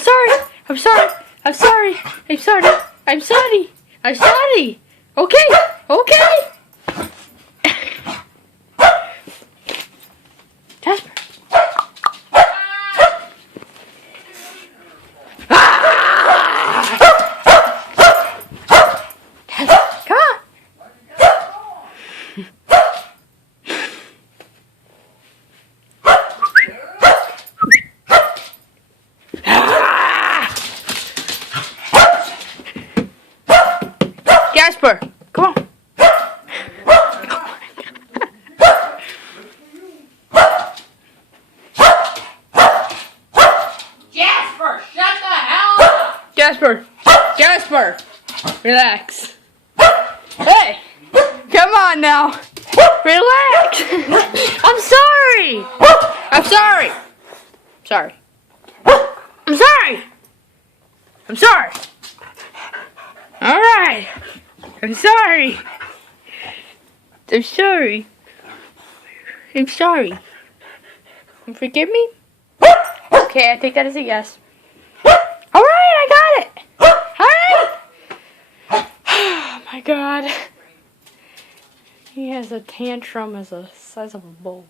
sorry. I'm sorry. I'm sorry. I'm sorry. I'm sorry. I'm sorry. Okay. Okay. Jasper. Come on. Jasper, come on. Jasper, shut the hell up! Jasper, relax. Hey, come on now. Relax. I'm sorry. I'm sorry. Sorry. I'm sorry. I'm sorry. All right. I'm sorry. I'm sorry. I'm sorry. You forgive me? Okay, I think that is a yes. All right, I got it. All right. Oh my God. He has a tantrum as the size of a bull.